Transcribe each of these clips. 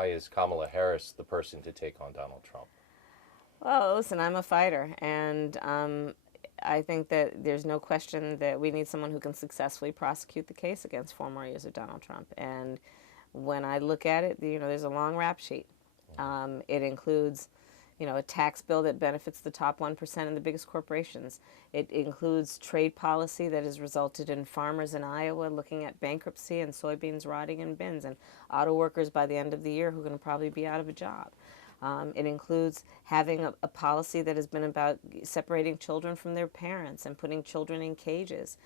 why is Kamala Harris the person to take on Donald Trump? Well, listen, I'm a fighter, and I think that there's no question that we need someone who can successfully prosecute the case against 4 more years of Donald Trump. And when I look at it, there's a long rap sheet. It includes, a tax bill that benefits the top 1% and the biggest corporations. It includes trade policy that has resulted in farmers in Iowa looking at bankruptcy and soybeans rotting in bins, and auto workers by the end of the year who are going to probably be out of a job. It includes having a policy that has been about separating children from their parents and putting children in cages.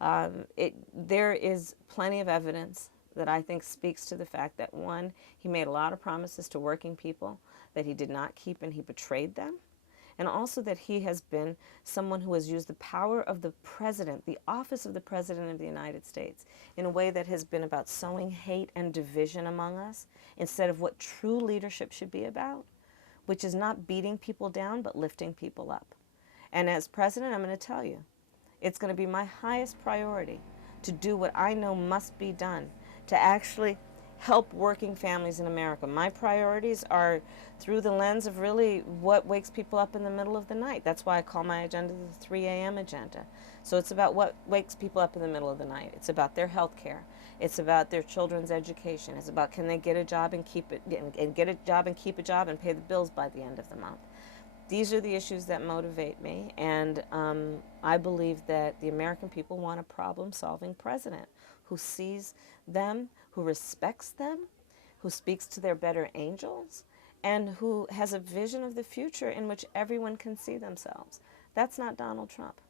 There is plenty of evidence that I think speaks to the fact that, one, he made a lot of promises to working people that he did not keep, and he betrayed them. And also that he has been someone who has used the power of the president, the office of the president of the United States, in a way that has been about sowing hate and division among us instead of what true leadership should be about, which is not beating people down but lifting people up. And as president, I'm going to tell you, it's going to be my highest priority to do what I know must be done to actually help working families in America. My priorities are through the lens of really what wakes people up in the middle of the night. That's why I call my agenda the 3 a.m. agenda. So it's about what wakes people up in the middle of the night. It's about their health care. It's about their children's education. It's about, can they get a job and keep it, and get a job and keep a job and pay the bills by the end of the month. These are the issues that motivate me, and I believe that the American people want a problem-solving president who sees them, who respects them, who speaks to their better angels, and who has a vision of the future in which everyone can see themselves. That's not Donald Trump.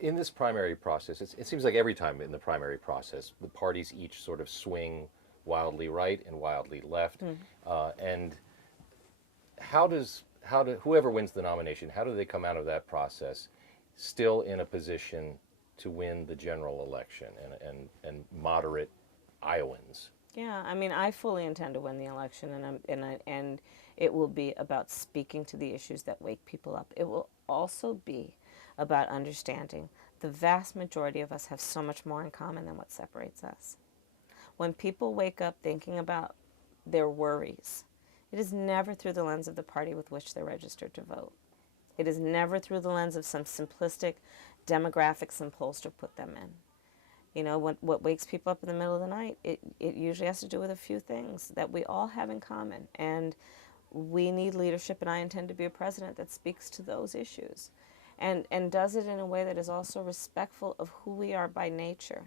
In this primary process, it seems like every time in the primary process, the parties each sort of swing wildly right and wildly left. And whoever wins the nomination, how do they come out of that process still in a position to win the general election and moderate Iowans? Yeah, I mean, I fully intend to win the election, and it will be about speaking to the issues that wake people up. It will also be about understanding the vast majority of us have so much more in common than what separates us. When people wake up thinking about their worries, it is never through the lens of the party with which they're registered to vote. It is never through the lens of some simplistic demographic some pollster put them in. What wakes people up in the middle of the night, it usually has to do with a few things that we all have in common. And we need leadership, and I intend to be a president that speaks to those issues and does it in a way that is also respectful of who we are by nature.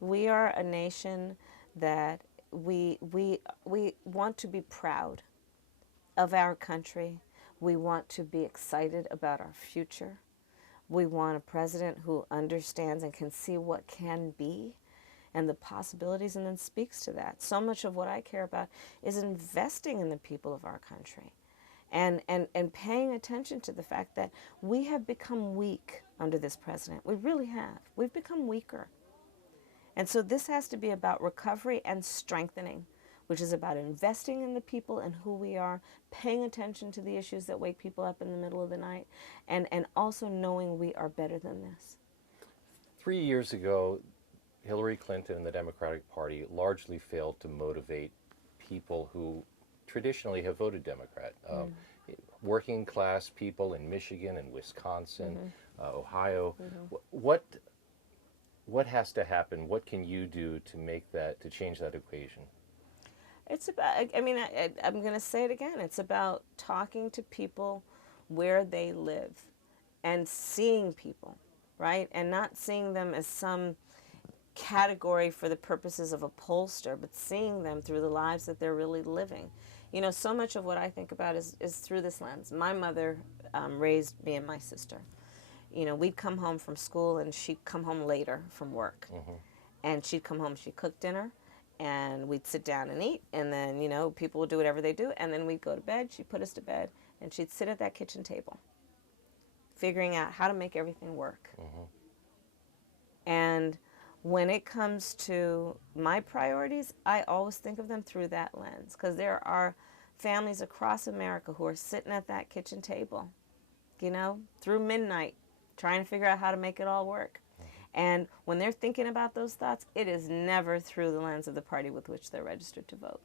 We are a nation that we want to be proud of our country. We want to be excited about our future. We want a president who understands and can see what can be and the possibilities and then speaks to that. So much of what I care about is investing in the people of our country and paying attention to the fact that we have become weak under this president. We really have. We've become weaker. And so this has to be about recovery and strengthening, which is about investing in the people and who we are, paying attention to the issues that wake people up in the middle of the night, and also knowing we are better than this. 3 years ago, Hillary Clinton and the Democratic Party largely failed to motivate people who traditionally have voted Democrat. Working class people in Michigan and Wisconsin, Ohio. What has to happen? What can you do to change that equation? It's about, I'm going to say it again. It's about talking to people where they live and seeing people, right? And not seeing them as some category for the purposes of a pollster, but seeing them through the lives that they're really living. So much of what I think about is through this lens. My mother raised me and my sister. We'd come home from school and she'd come home later from work. And she'd come home, she'd cook dinner, and we'd sit down and eat, and then, people would do whatever they do, and then we'd go to bed. She'd put us to bed, and she'd sit at that kitchen table, figuring out how to make everything work. And when it comes to my priorities, I always think of them through that lens, because there are families across America who are sitting at that kitchen table, through midnight, trying to figure out how to make it all work. And when they're thinking about those thoughts, it is never through the lens of the party with which they're registered to vote.